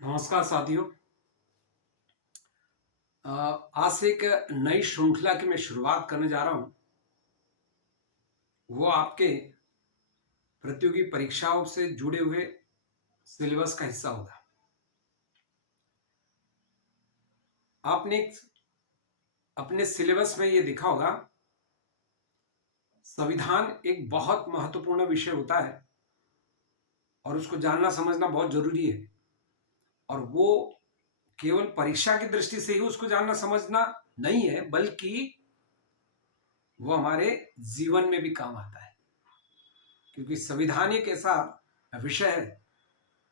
नमस्कार साथियों। आज से एक नई श्रृंखला की मैं शुरुआत करने जा रहा हूं। वो आपके प्रतियोगी परीक्षाओं से जुड़े हुए सिलेबस का हिस्सा होगा। आपने अपने सिलेबस में ये देखा होगा, संविधान एक बहुत महत्वपूर्ण विषय होता है और उसको जानना समझना बहुत जरूरी है। और वो केवल परीक्षा की दृष्टि से ही उसको जानना समझना नहीं है, बल्कि वो हमारे जीवन में भी काम आता है। क्योंकि संविधान एक ऐसा विषय है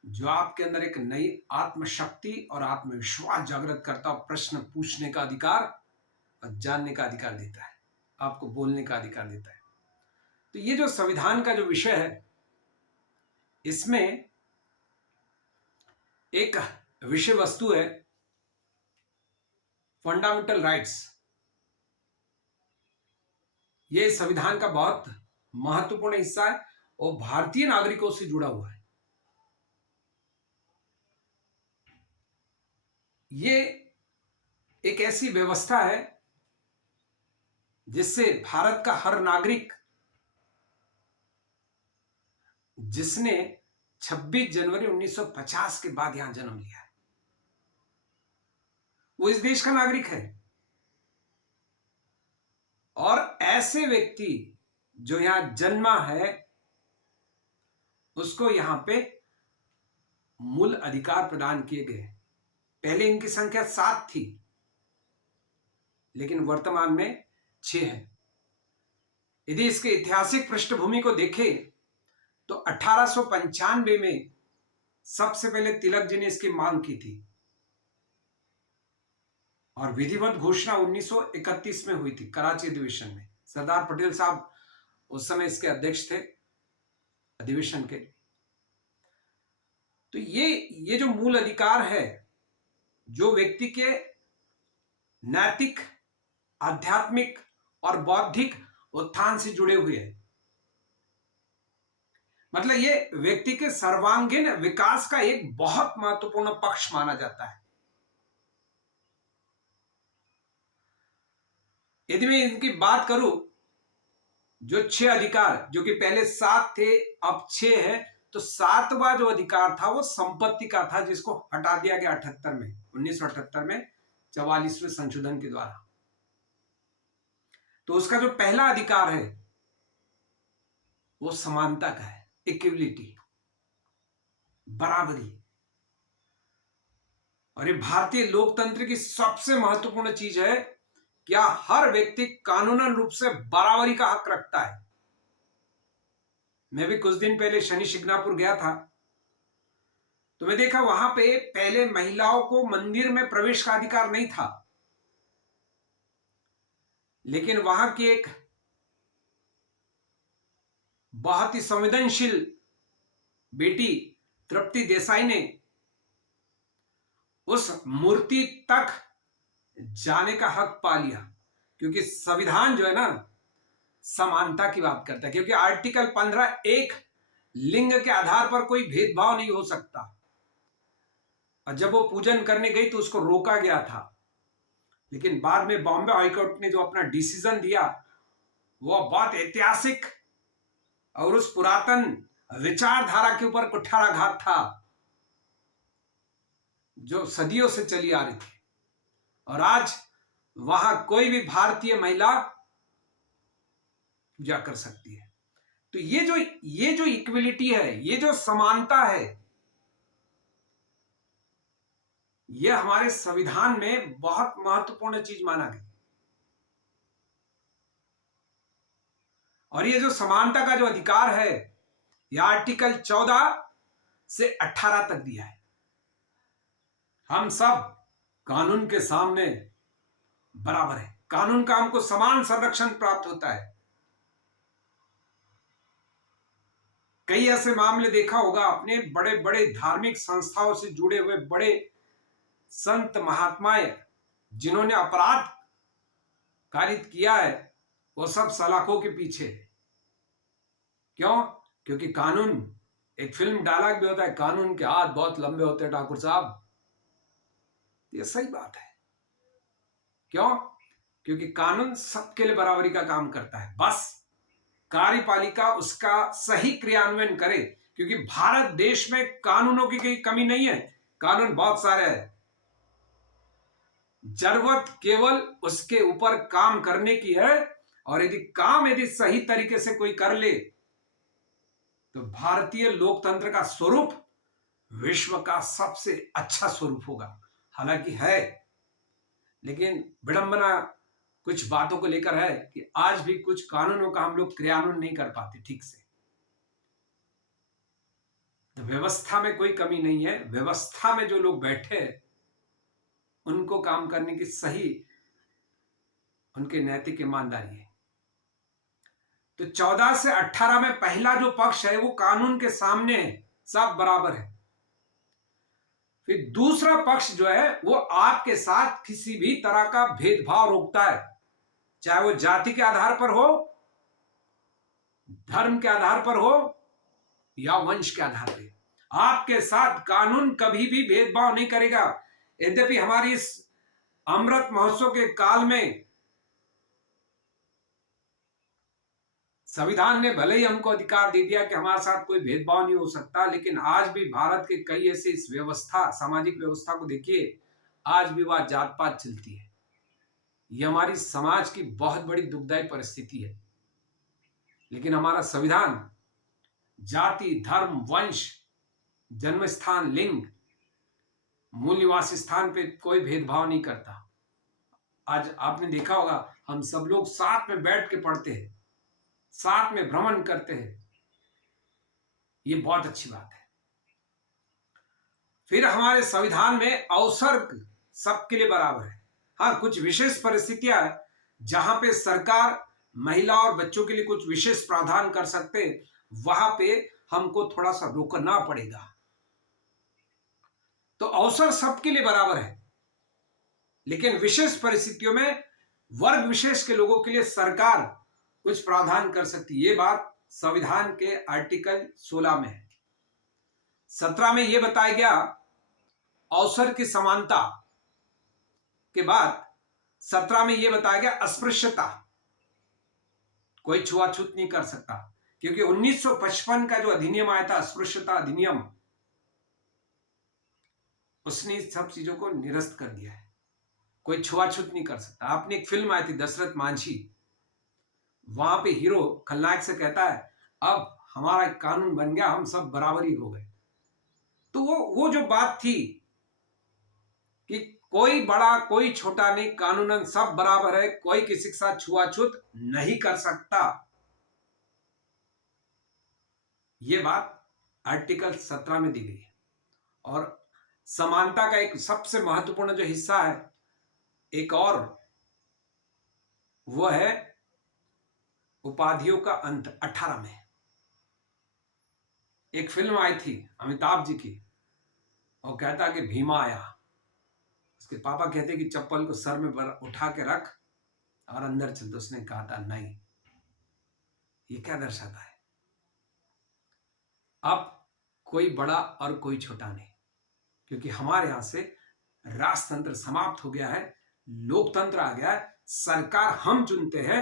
जो आपके अंदर एक नई आत्मशक्ति और आत्मविश्वास जागृत करता और प्रश्न पूछने का अधिकार और जानने का अधिकार देता है, आपको बोलने का अधिकार देता है। तो ये जो संविधान का जो विषय है, इसमें एक विषय वस्तु है फंडामेंटल राइट्स। ये संविधान का बहुत महत्वपूर्ण हिस्सा है और भारतीय नागरिकों से जुड़ा हुआ है। ये एक ऐसी व्यवस्था है जिससे भारत का हर नागरिक जिसने 26 जनवरी 1950 के बाद यहां जन्म लिया है, वो इस देश का नागरिक है। और ऐसे व्यक्ति जो यहां जन्मा है, उसको यहां पे मूल अधिकार प्रदान किए गए। पहले इनकी संख्या 7 थी, लेकिन वर्तमान में 6 है। यदि इसके ऐतिहासिक पृष्ठभूमि को देखें तो 1895 में सबसे पहले तिलक जी ने इसकी मांग की थी और विधिवत घोषणा 1931 में हुई थी कराची अधिवेशन में। सरदार पटेल साहब उस समय इसके अध्यक्ष थे अधिवेशन के। तो ये जो मूल अधिकार है, जो व्यक्ति के नैतिक, आध्यात्मिक और बौद्धिक उत्थान से जुड़े हुए हैं। मतलब ये व्यक्ति के सर्वांगीण विकास का एक बहुत महत्वपूर्ण पक्ष माना जाता है। यदि मैं इनकी बात करूं, जो 6 अधिकार, जो कि पहले 7 थे अब 6 है, तो 7वां जो अधिकार था वो संपत्ति का था, जिसको हटा दिया गया 1978 में 44वें संशोधन के द्वारा। तो उसका जो पहला अधिकार है वो समानता का है, इक्विलिटी, बराबरी। और ये भारतीय लोकतंत्र की सबसे महत्वपूर्ण चीज है, क्या हर व्यक्ति कानूनन रूप से बराबरी का हक रखता है। मैं भी कुछ दिन पहले शनि शिंगणापुर गया था, तो मैं देखा वहां पे पहले महिलाओं को मंदिर में प्रवेश का अधिकार नहीं था, लेकिन वहां की एक बहुत ही संवेदनशील बेटी तृप्ति देसाई ने उस मूर्ति तक जाने का हक पा लिया। क्योंकि संविधान जो है ना, समानता की बात करता है। क्योंकि आर्टिकल 15 एक लिंग के आधार पर कोई भेदभाव नहीं हो सकता। और जब वो पूजन करने गई तो उसको रोका गया था, लेकिन बाद में बॉम्बे हाईकोर्ट ने जो अपना डिसीजन दिया, वो बहुत ऐतिहासिक और उस पुरातन विचारधारा के ऊपर कुठाराघात था जो सदियों से चली आ रही थी। और आज वहां कोई भी भारतीय महिला पूजा कर सकती है। तो ये जो इक्विलिटी है, ये जो समानता है, ये हमारे संविधान में बहुत महत्वपूर्ण चीज माना गया। और ये जो समानता का जो अधिकार है, यह आर्टिकल 14 से 18 तक दिया है। हम सब कानून के सामने बराबर है। कानून का हमको समान संरक्षण प्राप्त होता है। कई ऐसे मामले देखा होगा आपने, बड़े बड़े धार्मिक संस्थाओं से जुड़े हुए बड़े संत महात्माएं जिन्होंने अपराध कारित किया है, वो सब सलाखों के पीछे। क्यों? क्योंकि कानून एक फिल्म डायलॉग भी होता है, कानून के हाथ बहुत लंबे होते हैं ठाकुर साहब। ये सही बात है। क्यों? क्योंकि कानून सबके लिए बराबरी का काम करता है, बस कार्यपालिका उसका सही क्रियान्वयन करे। क्योंकि भारत देश में कानूनों की कोई कमी नहीं है, कानून बहुत सारे हैं, जरूरत केवल उसके ऊपर काम करने की है। और यदि सही तरीके से कोई कर ले तो भारतीय लोकतंत्र का स्वरूप विश्व का सबसे अच्छा स्वरूप होगा। हालांकि है, लेकिन विडंबना कुछ बातों को लेकर है कि आज भी कुछ कानूनों का हम लोग क्रियान्वयन नहीं कर पाते ठीक से। तो व्यवस्था में कोई कमी नहीं है, व्यवस्था में जो लोग बैठे हैं उनको काम करने की सही उनके नैतिक ईमानदारी है। तो 14 से 18 में पहला जो पक्ष है वो कानून के सामने है, सब बराबर है। फिर दूसरा पक्ष जो है वो आपके साथ किसी भी तरह का भेदभाव रोकता है, चाहे वो जाति के आधार पर हो, धर्म के आधार पर हो या वंश के आधार पर। आपके साथ कानून कभी भी भेदभाव नहीं करेगा। यद्यपि हमारी इस अमृत महोत्सव के काल में संविधान ने भले ही हमको अधिकार दे दिया कि हमारे साथ कोई भेदभाव नहीं हो सकता, लेकिन आज भी भारत के कई ऐसे इस व्यवस्था, सामाजिक व्यवस्था को देखिए, आज भी वह जात पात चलती है। यह हमारी समाज की बहुत बड़ी दुखदायी परिस्थिति है। लेकिन हमारा संविधान जाति, धर्म, वंश, जन्म स्थान, लिंग, मूल निवास स्थान पे कोई भेदभाव नहीं करता। आज आपने देखा होगा, हम सब लोग साथ में बैठ के पढ़ते हैं, साथ में भ्रमण करते हैं, ये बहुत अच्छी बात है। फिर हमारे संविधान में अवसर सबके लिए बराबर है। हाँ, कुछ विशेष परिस्थितियां है जहां पे सरकार महिला और बच्चों के लिए कुछ विशेष प्रावधान कर सकते हैं, वहां पे हमको थोड़ा सा रोकना पड़ेगा। तो अवसर सबके लिए बराबर है, लेकिन विशेष परिस्थितियों में वर्ग विशेष के लोगों के लिए सरकार कुछ प्रावधान कर सकती है। ये बात संविधान के आर्टिकल 16 में है। 17 में यह बताया गया अवसर की समानता के बाद 17 में यह बताया गया अस्पृश्यता, कोई छुआछूत नहीं कर सकता। क्योंकि 1955 का जो अधिनियम आया था, अस्पृश्यता अधिनियम, उसने सब चीजों को निरस्त कर दिया है। कोई छुआछूत नहीं कर सकता। आपने एक फिल्म आई थी दशरथ मांझी, वहां पे हीरो खलनायक से कहता है अब हमारा एक कानून बन गया, हम सब बराबरी हो गए। तो वो जो बात थी कि कोई बड़ा कोई छोटा नहीं, कानूनन सब बराबर है, कोई किसी के साथ छुआछूत नहीं कर सकता, ये बात आर्टिकल 17 में दी गई है। और समानता का एक सबसे महत्वपूर्ण जो हिस्सा है एक और, वो है उपाधियों का अंत। 18 में एक फिल्म आई थी अमिताभ जी की, और कहता कि भीमा आया, उसके पापा कहते कि चप्पल को सर में उठा के रख और अंदर चल। तो उसने कहा था नहीं। ये क्या दर्शाता है? अब कोई बड़ा और कोई छोटा नहीं, क्योंकि हमारे यहां से राजतंत्र समाप्त हो गया है, लोकतंत्र आ गया है। सरकार हम चुनते हैं,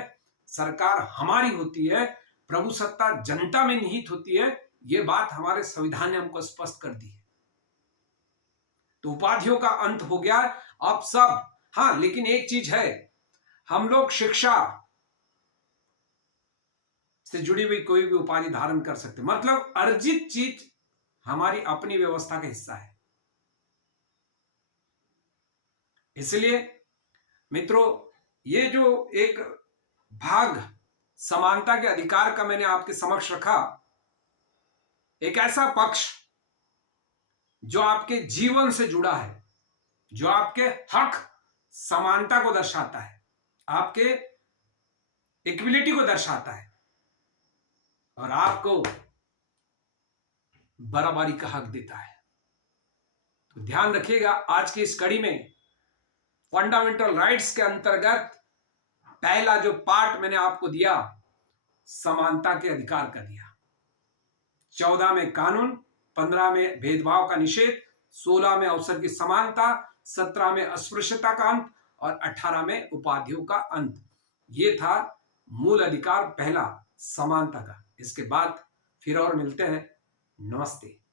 सरकार हमारी होती है, प्रभुसत्ता जनता में निहित होती है। यह बात हमारे संविधान ने हमको स्पष्ट कर दी है। तो उपाधियों का अंत हो गया अब सब। हाँ, लेकिन एक चीज है, हम लोग शिक्षा से जुड़ी हुई कोई भी उपाधि धारण कर सकते, मतलब अर्जित चीज हमारी अपनी व्यवस्था का हिस्सा है। इसलिए मित्रों, ये जो एक भाग समानता के अधिकार का मैंने आपके समक्ष रखा, एक ऐसा पक्ष जो आपके जीवन से जुड़ा है, जो आपके हक समानता को दर्शाता है, आपके इक्विलिटी को दर्शाता है, और आपको बराबरी का हक देता है। तो ध्यान रखिएगा, आज की इस कड़ी में फंडामेंटल राइट्स के अंतर्गत पहला जो पार्ट मैंने आपको दिया, समानता के अधिकार का दिया। 14 में कानून, 15 में भेदभाव का निषेध, 16 में अवसर की समानता, 17 में अस्पृश्यता का अंत और 18 में उपाधियों का अंत। ये था मूल अधिकार पहला, समानता का। इसके बाद फिर और मिलते हैं। नमस्ते।